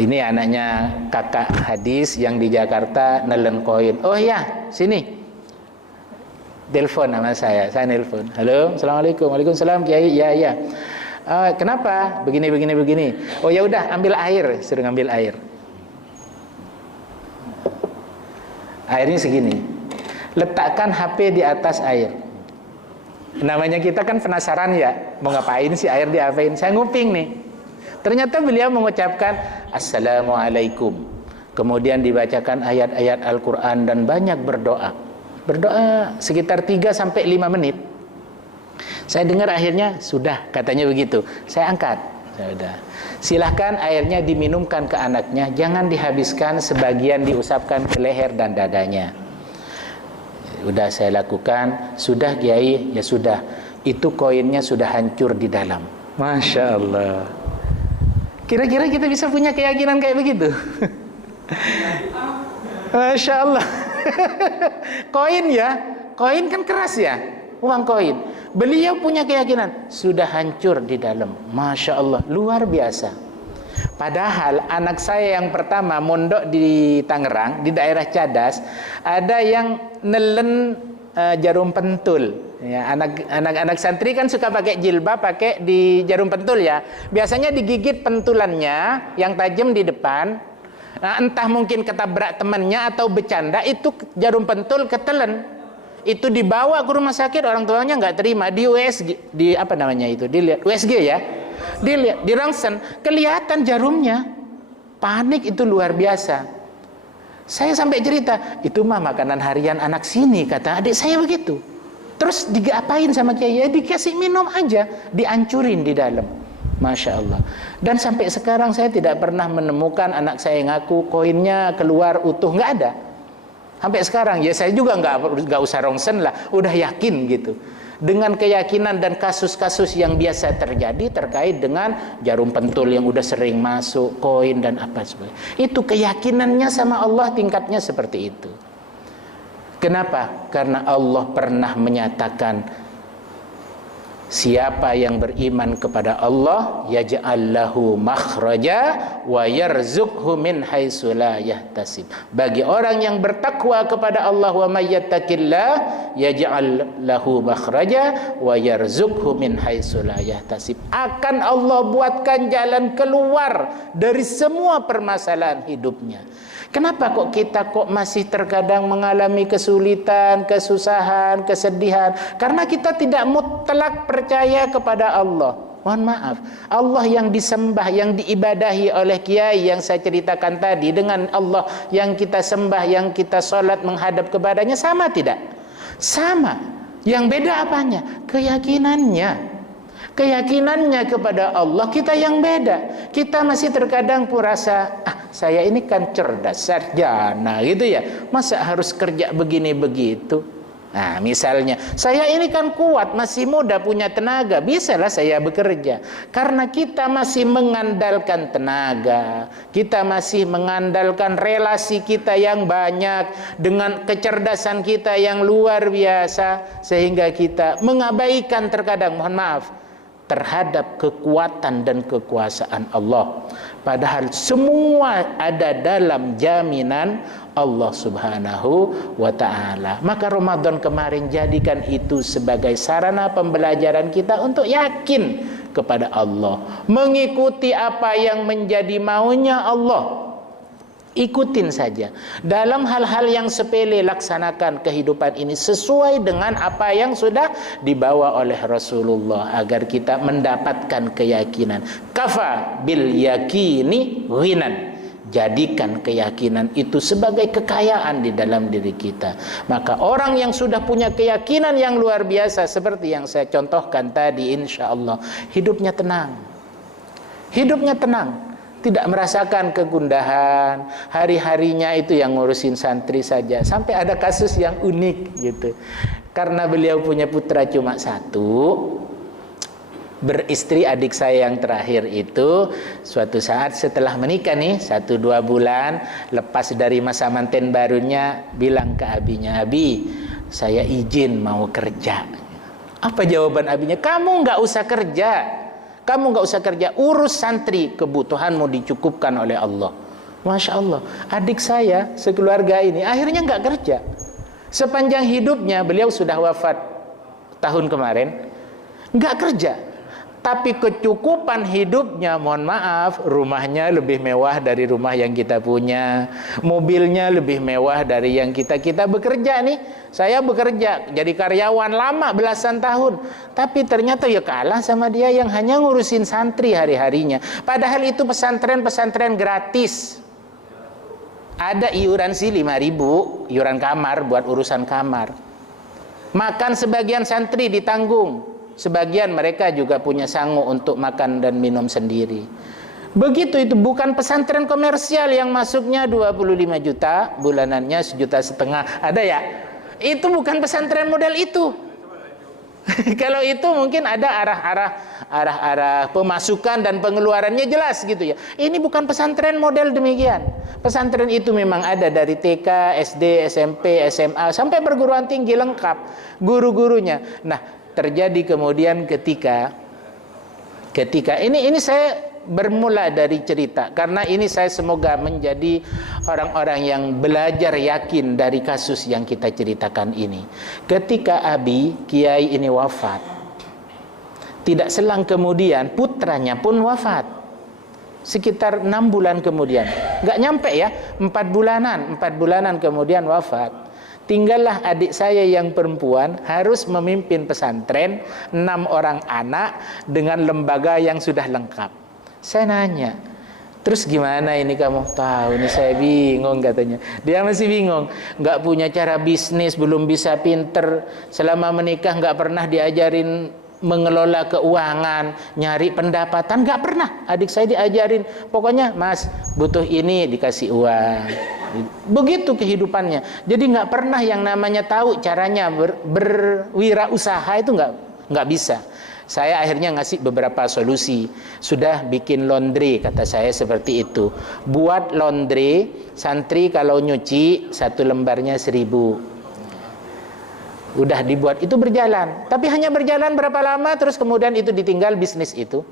ini anaknya kakak Hadis yang di Jakarta nelen koin. Oh ya, sini. Telepon sama saya nelpon. Halo, assalamualaikum. Waalaikumsalam Kiai. Ya. Kenapa? Begini. Oh ya udah, ambil air. Suruh ngambil air. Airnya segini. Letakkan HP di atas air. Namanya kita kan penasaran ya, mau ngapain sih air diapain? Saya nguping nih. Ternyata beliau mengucapkan Assalamualaikum. Kemudian dibacakan ayat-ayat Al-Quran dan banyak berdoa. Berdoa sekitar 3-5 menit. Saya dengar akhirnya sudah, katanya begitu. Saya angkat. Sudah. Silahkan airnya diminumkan ke anaknya, jangan dihabiskan, sebagian diusapkan ke leher dan dadanya. Sudah saya lakukan. Sudah Kiai, ya sudah. Itu koinnya sudah hancur di dalam. Masya Allah. Kira-kira kita bisa punya keyakinan kayak begitu? Masya Allah. Koin ya, koin kan keras ya, uang koin. Beliau punya keyakinan sudah hancur di dalam. Masya Allah, luar biasa. Padahal anak saya yang pertama mondok di Tangerang, di daerah Cadas, ada yang nelen jarum pentul. Ya, anak santri kan suka pakai jilbab, pakai di jarum pentul ya. Biasanya digigit pentulannya yang tajam di depan. Nah, entah mungkin ketabrak temannya atau bercanda, itu jarum pentul ketelen. Itu dibawa ke rumah sakit, orang tuanya nggak terima, di USG, di apa namanya itu, dilihat USG ya, dilihat di rongsen, kelihatan jarumnya. Panik itu luar biasa. Saya sampai cerita, itu mah makanan harian anak sini, kata adik saya begitu. Terus diapain sama Kiai? Ya dikasih minum aja, dihancurin di dalam. Masya Allah. Dan sampai sekarang saya tidak pernah menemukan anak saya ngaku koinnya keluar utuh, nggak ada. Sampai sekarang ya saya juga nggak usah rongsen lah, udah yakin gitu. Dengan keyakinan dan kasus-kasus yang biasa terjadi terkait dengan jarum pentul yang udah sering masuk, koin dan apa sebagainya. Itu keyakinannya sama Allah tingkatnya seperti itu. Kenapa? Karena Allah pernah menyatakan siapa yang beriman kepada Allah yaj'al lahu makhraja wa yarzuqhu min haitsu la yahtasib. Bagi orang yang bertakwa kepada Allah, wa may yattaqillah yaj'al lahu makhraja wa yarzuqhu min haitsu la yahtasib. Akan Allah buatkan jalan keluar dari semua permasalahan hidupnya. Kenapa kok kita masih terkadang mengalami kesulitan, kesusahan, kesedihan? Karena kita tidak mutlak percaya kepada Allah. Mohon maaf, Allah yang disembah, yang diibadahi oleh kiai yang saya ceritakan tadi, dengan Allah yang kita sembah, yang kita sholat menghadap kepadanya, sama tidak? Sama. Yang beda apanya? Keyakinannya. Keyakinannya kepada Allah kita yang beda. Kita masih terkadang merasa saya ini kan cerdas, sarjana gitu ya, masa harus kerja begini begitu. Nah misalnya saya ini kan kuat, masih muda, punya tenaga, bisalah saya bekerja. Karena kita masih mengandalkan tenaga, kita masih mengandalkan relasi kita yang banyak, dengan kecerdasan kita yang luar biasa, sehingga kita mengabaikan terkadang, mohon maaf, terhadap kekuatan dan kekuasaan Allah. Padahal semua ada dalam jaminan Allah Subhanahu wa ta'ala. Maka Ramadan kemarin jadikan itu sebagai sarana pembelajaran kita untuk yakin kepada Allah, mengikuti apa yang menjadi maunya Allah. Ikutin saja. Dalam hal-hal yang sepele, laksanakan kehidupan ini sesuai dengan apa yang sudah dibawa oleh Rasulullah agar kita mendapatkan keyakinan. Kafa bil yakini ghinan. Jadikan keyakinan itu sebagai kekayaan di dalam diri kita. Maka orang yang sudah punya keyakinan yang luar biasa seperti yang saya contohkan tadi, insya Allah hidupnya tenang. Hidupnya tenang. Tidak merasakan kegundahan, hari-harinya itu yang ngurusin santri saja. Sampai ada kasus yang unik gitu. Karena beliau punya putra cuma satu, beristri adik saya yang terakhir itu, suatu saat setelah menikah nih, 1-2 bulan, lepas dari masa manten barunya, bilang ke abinya, "Abi, saya izin mau kerja." Apa jawaban abinya? "Kamu nggak usah kerja. Kamu nggak usah kerja, urus santri, kebutuhanmu dicukupkan oleh Allah." Masya Allah, adik saya sekeluarga ini akhirnya nggak kerja. Sepanjang hidupnya, beliau sudah wafat tahun kemarin, nggak kerja. Tapi kecukupan hidupnya, mohon maaf, rumahnya lebih mewah dari rumah yang kita punya, mobilnya lebih mewah dari yang kita bekerja nih. Saya bekerja jadi karyawan lama belasan tahun, tapi ternyata ya kalah sama dia yang hanya ngurusin santri hari-harinya. Padahal itu pesantren gratis. Ada iuran sih 5.000, iuran kamar buat urusan kamar. Makan sebagian santri ditanggung. Sebagian mereka juga punya sangu untuk makan dan minum sendiri. Begitu, itu bukan pesantren komersial yang masuknya 25 juta, bulanannya 1,5 juta. Ada ya? Itu bukan pesantren model itu. Kalau itu mungkin ada arah-arah pemasukan dan pengeluarannya jelas gitu ya. Ini bukan pesantren model demikian. Pesantren itu memang ada dari TK, SD, SMP, SMA sampai perguruan tinggi lengkap guru-gurunya. Nah, terjadi kemudian ketika ini saya bermula dari cerita, karena ini saya semoga menjadi orang-orang yang belajar yakin dari kasus yang kita ceritakan ini. Ketika abi kiai ini wafat, tidak selang kemudian putranya pun wafat. Sekitar 6 bulan kemudian, nggak nyampe ya, 4 bulanan kemudian wafat. Tinggallah adik saya yang perempuan harus memimpin pesantren 6 orang anak dengan lembaga yang sudah lengkap. Saya nanya, "Terus gimana ini kamu?" "Tahu, ini saya bingung," katanya. Dia masih bingung, nggak punya cara bisnis, belum bisa pinter. Selama menikah nggak pernah diajarin mengelola keuangan, nyari pendapatan, nggak pernah. Adik saya diajarin, pokoknya Mas butuh ini dikasih uang. Begitu kehidupannya. Jadi nggak pernah yang namanya tahu caranya berwirausaha, itu nggak bisa. Saya akhirnya ngasih beberapa solusi. Sudah bikin laundry, kata saya seperti itu. Buat laundry, santri kalau nyuci 1 lembarnya 1.000. Udah dibuat, itu berjalan. Tapi hanya berjalan berapa lama, terus kemudian itu ditinggal bisnis itu.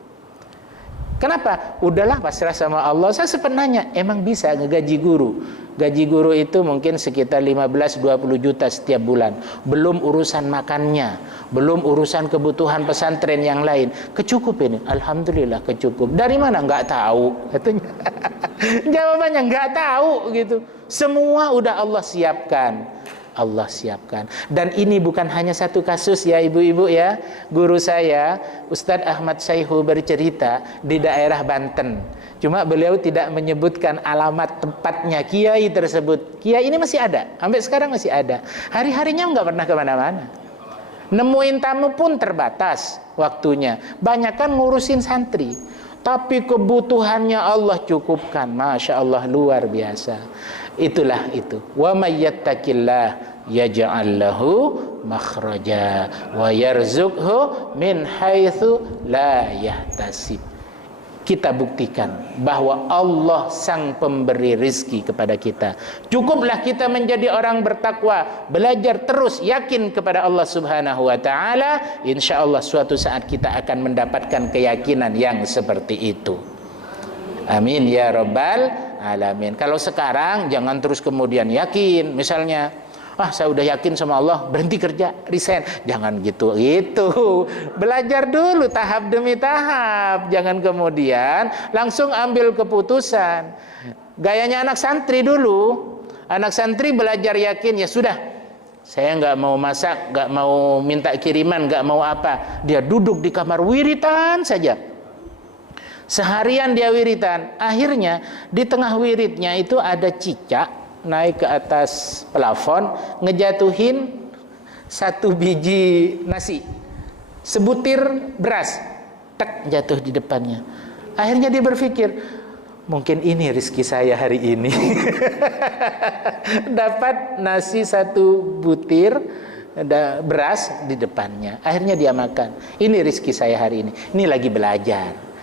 Kenapa? Udahlah pasrah sama Allah. Saya sempat nanya, emang bisa ngegaji guru? Gaji guru itu mungkin sekitar 15-20 juta setiap bulan. Belum urusan makannya, belum urusan kebutuhan pesantren yang lain. Kecukup ini? Alhamdulillah kecukup. Dari mana? Nggak tahu, katanya. Jawabannya nggak tahu gitu. Semua udah Allah siapkan. Allah siapkan. Dan ini bukan hanya satu kasus ya ibu-ibu ya. Guru saya Ustadz Ahmad Syaihu bercerita di daerah Banten. Cuma beliau tidak menyebutkan alamat tempatnya kiai tersebut. Kiai ini masih ada, sampai sekarang masih ada. Hari-harinya nggak pernah kemana-mana. Nemuin tamu pun terbatas waktunya. Banyak kan ngurusin santri. Tapi kebutuhannya Allah cukupkan. Masya Allah, luar biasa. Itulah itu. Wa may yattaqillah yaj'al lahu makhraja wa yarzuqhu min haitsu la yahtasib. kita buktikan bahwa Allah sang pemberi rizki kepada kita. Cukuplah kita menjadi orang bertakwa, belajar terus, yakin kepada Allah Subhanahu wa ta'ala. Insya Allah suatu saat kita akan mendapatkan keyakinan yang seperti itu. Amin ya rabbal alamin. Kalau sekarang jangan terus kemudian yakin, misalnya saya udah yakin sama Allah, berhenti kerja, resign. Jangan gitu. Belajar dulu tahap demi tahap. Jangan kemudian langsung ambil keputusan. Gayanya anak santri dulu. Anak santri belajar yakin, ya sudah, saya nggak mau masak, nggak mau minta kiriman, nggak mau apa. Dia duduk di kamar wiritan saja. Seharian dia wiritan. Akhirnya di tengah wiridnya itu ada cicak naik ke atas plafon, ngejatuhin 1 biji nasi, sebutir beras, tek, jatuh di depannya. Akhirnya dia berpikir, mungkin ini rezeki saya hari ini. Dapat nasi 1 butir beras di depannya. Akhirnya dia makan. Ini rezeki saya hari ini. Ini lagi belajar.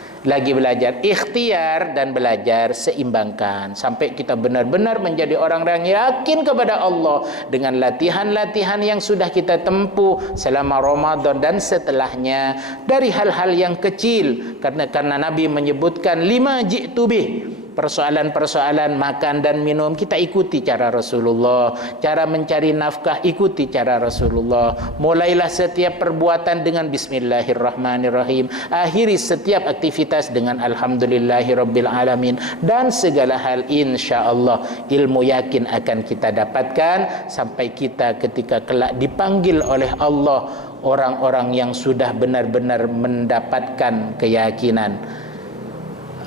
Ikhtiar dan belajar seimbangkan sampai kita benar-benar menjadi orang-orang yakin kepada Allah dengan latihan-latihan yang sudah kita tempuh selama Ramadan dan setelahnya, dari hal-hal yang kecil, karena Nabi menyebutkan 5 ji'tu bih. Persoalan-persoalan makan dan minum, kita ikuti cara Rasulullah. Cara mencari nafkah, ikuti cara Rasulullah. Mulailah setiap perbuatan dengan Bismillahirrahmanirrahim. Akhiri setiap aktivitas dengan Alhamdulillahirabbil alamin. Dan segala hal insyaallah ilmu yakin akan kita dapatkan sampai kita ketika kelak dipanggil oleh Allah, orang-orang yang sudah benar-benar mendapatkan keyakinan.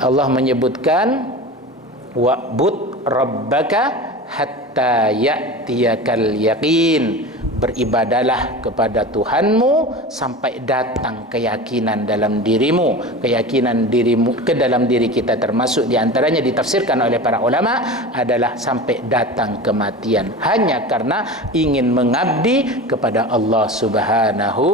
Allah menyebutkan wa'bud rabbaka hatta ya'tiyakal yaqin. Beribadalah kepada Tuhanmu sampai datang keyakinan dalam dirimu. Keyakinan dirimu ke dalam diri kita termasuk diantaranya ditafsirkan oleh para ulama adalah sampai datang kematian, hanya karena ingin mengabdi kepada Allah Subhanahu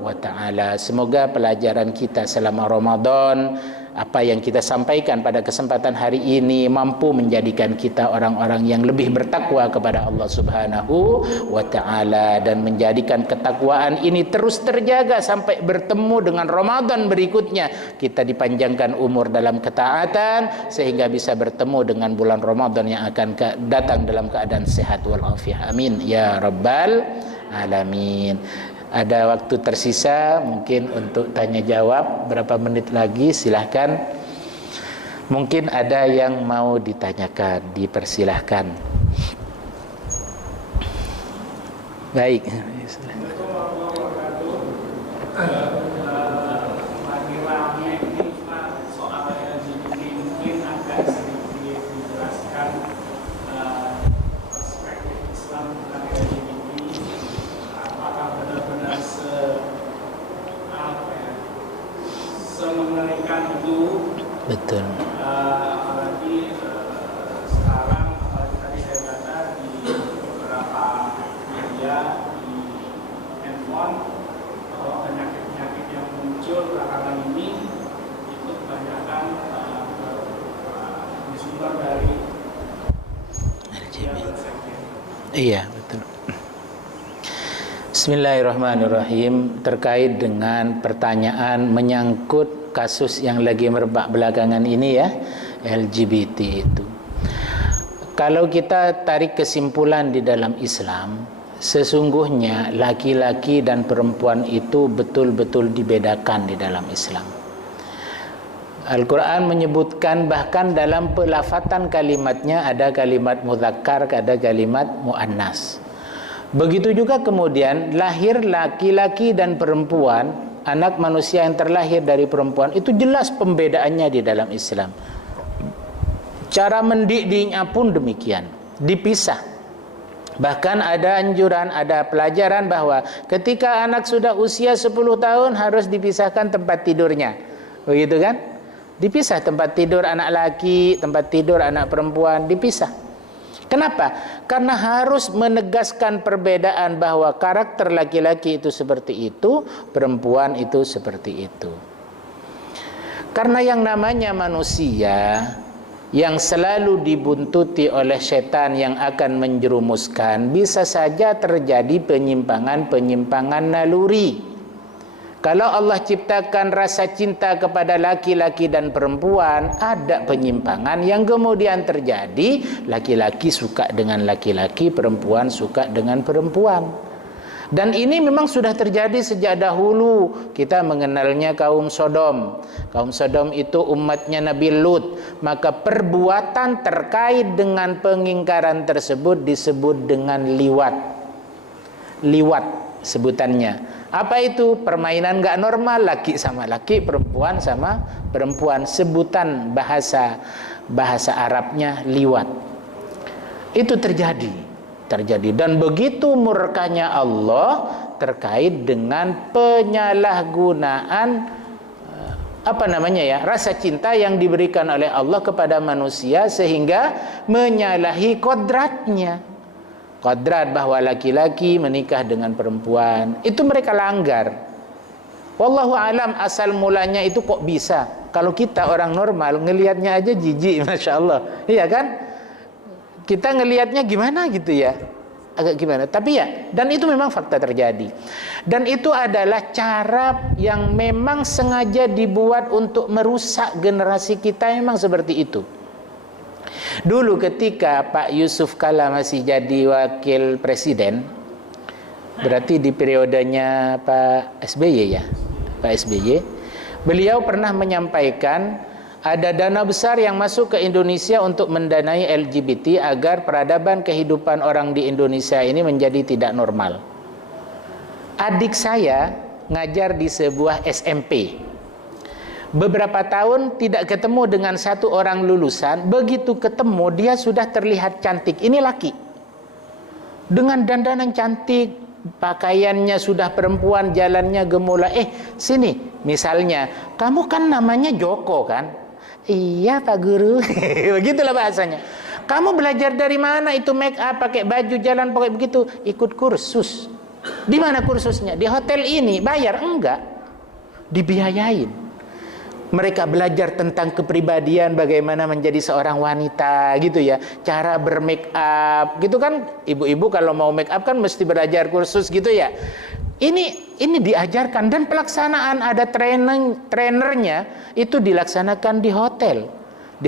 wa ta'ala. Semoga pelajaran kita selama Ramadan, apa yang kita sampaikan pada kesempatan hari ini mampu menjadikan kita orang-orang yang lebih bertakwa kepada Allah Subhanahu wa ta'ala, dan menjadikan ketakwaan ini terus terjaga sampai bertemu dengan Ramadan berikutnya. Kita dipanjangkan umur dalam ketaatan sehingga bisa bertemu dengan bulan Ramadan yang akan datang dalam keadaan sehat walafiat. Amin ya rabbal alamin. Ada waktu tersisa mungkin untuk tanya jawab, berapa menit lagi, silahkan. Mungkin ada yang mau ditanyakan, dipersilahkan. Baik. Mengerikan itu, betul. Apalagi sekarang, apalagi tadi saya baca di beberapa media, di handphone, bahwa penyakit-penyakit yang muncul belakangan ini itu kebanyakan bersumber dari iya, betul. Bismillahirrahmanirrahim. Terkait dengan pertanyaan menyangkut kasus yang lagi merebak belakangan ini ya, LGBT itu. Kalau kita tarik kesimpulan di dalam Islam, sesungguhnya laki-laki dan perempuan itu betul-betul dibedakan di dalam Islam. Al-Quran menyebutkan bahkan dalam pelafatan kalimatnya ada kalimat mudzakkar, ada kalimat muannas. Begitu juga kemudian lahir laki-laki dan perempuan, anak manusia yang terlahir dari perempuan itu jelas pembedaannya di dalam Islam. Cara mendidiknya pun demikian, dipisah. Bahkan ada anjuran, ada pelajaran bahwa ketika anak sudah usia 10 tahun harus dipisahkan tempat tidurnya. Begitu kan? Dipisah tempat tidur anak laki, tempat tidur anak perempuan, dipisah. Kenapa? Karena harus menegaskan perbedaan bahwa karakter laki-laki itu seperti itu, perempuan itu seperti itu. Karena yang namanya manusia yang selalu dibuntuti oleh setan yang akan menjerumuskan, bisa saja terjadi penyimpangan-penyimpangan naluri. Kalau Allah ciptakan rasa cinta kepada laki-laki dan perempuan, ada penyimpangan yang kemudian terjadi, laki-laki suka dengan laki-laki, perempuan suka dengan perempuan. Dan ini memang sudah terjadi sejak dahulu. Kita mengenalnya kaum Sodom. Kaum Sodom itu umatnya Nabi Lut. Maka perbuatan terkait dengan pengingkaran tersebut disebut dengan liwat. Liwat sebutannya. Apa itu? Permainan gak normal, laki sama laki, perempuan sama perempuan. Sebutan bahasa Arabnya liwat. Itu terjadi. Dan begitu murkanya Allah terkait dengan penyalahgunaan rasa cinta yang diberikan oleh Allah kepada manusia sehingga menyalahi kodratnya. Kodrat bahwa laki-laki menikah dengan perempuan, itu mereka langgar. Wallahu alam asal mulanya itu kok bisa. Kalau kita orang normal ngelihatnya aja jijik, Masya Allah, iya kan? Kita ngelihatnya gimana gitu ya, agak gimana. Tapi ya, dan itu memang fakta terjadi. Dan itu adalah cara yang memang sengaja dibuat untuk merusak generasi kita, memang seperti itu. Dulu ketika Pak Yusuf Kala masih jadi wakil presiden, berarti di periodenya Pak SBY ya, Pak SBY, beliau pernah menyampaikan ada dana besar yang masuk ke Indonesia untuk mendanai LGBT agar peradaban kehidupan orang di Indonesia ini menjadi tidak normal. Adik saya ngajar di sebuah SMP. Beberapa tahun tidak ketemu dengan satu orang lulusan, begitu ketemu dia sudah terlihat cantik. Ini laki. Dengan dandanan cantik, pakaiannya sudah perempuan, jalannya gemula. Sini, misalnya, kamu kan namanya Joko kan? Iya Pak Guru. Begitulah bahasanya. Kamu belajar dari mana itu make up, pakai baju jalan pakai begitu? Ikut kursus. Di mana kursusnya? Di hotel ini. Bayar? Enggak. Dibiayain. Mereka belajar tentang kepribadian, bagaimana menjadi seorang wanita gitu ya, cara bermake up gitu kan. Ibu-ibu kalau mau make up kan mesti belajar kursus gitu ya. Ini diajarkan, dan pelaksanaan ada trainernya itu dilaksanakan di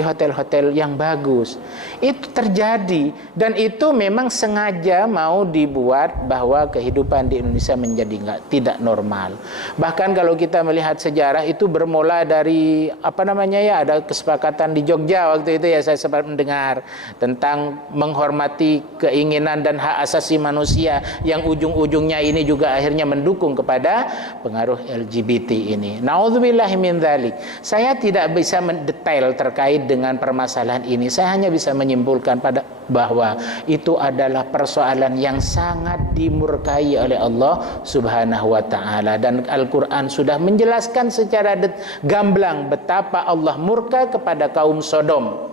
hotel-hotel yang bagus. Itu terjadi, dan itu memang sengaja mau dibuat bahwa kehidupan di Indonesia menjadi tidak normal. Bahkan kalau kita melihat sejarah itu bermula dari ada kesepakatan di Jogja waktu itu ya, saya sempat mendengar tentang menghormati keinginan dan hak asasi manusia yang ujung-ujungnya ini juga akhirnya mendukung kepada pengaruh LGBT ini. Nauzubillahi min dzalik. Saya tidak bisa mendetail terkait dengan permasalahan ini. Saya hanya bisa menyimpulkan bahwa itu adalah persoalan yang sangat dimurkai oleh Allah Subhanahu wa taala, dan Al-Qur'an sudah menjelaskan secara gamblang betapa Allah murka kepada kaum Sodom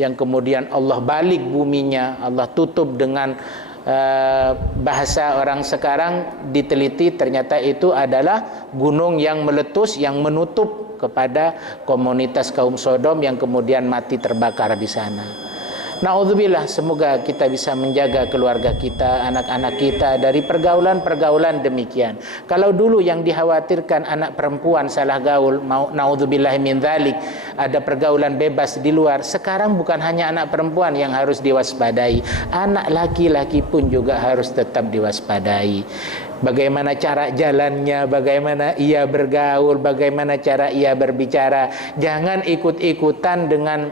yang kemudian Allah balik buminya, Allah tutup dengan bahasa orang sekarang diteliti, ternyata itu adalah gunung yang meletus yang menutup kepada komunitas kaum Sodom yang kemudian mati terbakar di sana. Na'udzubillah, semoga kita bisa menjaga keluarga kita, anak-anak kita dari pergaulan-pergaulan demikian. Kalau dulu yang dikhawatirkan anak perempuan salah gaul, na'udzubillah min dzalik, ada pergaulan bebas di luar. Sekarang bukan hanya anak perempuan yang harus diwaspadai, anak laki-laki pun juga harus tetap diwaspadai. Bagaimana cara jalannya, bagaimana ia bergaul, bagaimana cara ia berbicara. Jangan ikut-ikutan dengan,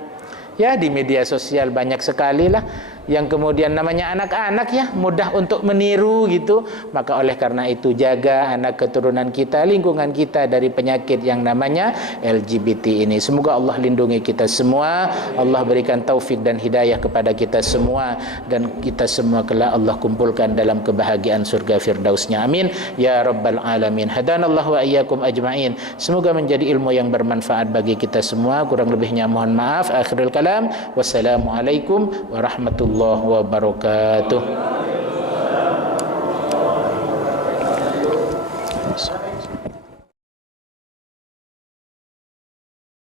ya di media sosial banyak sekali lah yang kemudian namanya anak-anak ya, mudah untuk meniru gitu. Maka oleh karena itu jaga anak keturunan kita, lingkungan kita dari penyakit yang namanya LGBT ini. Semoga Allah lindungi kita semua, Allah berikan taufik dan hidayah kepada kita semua, dan kita semua kelak Allah kumpulkan dalam kebahagiaan surga firdausnya. Amin ya rabbal alamin. Hadanallahu wa iyyakum ajma'in. Semoga menjadi ilmu yang bermanfaat bagi kita semua. Kurang lebihnya mohon maaf. Akhirul kalam. Wassalamualaikum warahmatullahi wabarakatuh.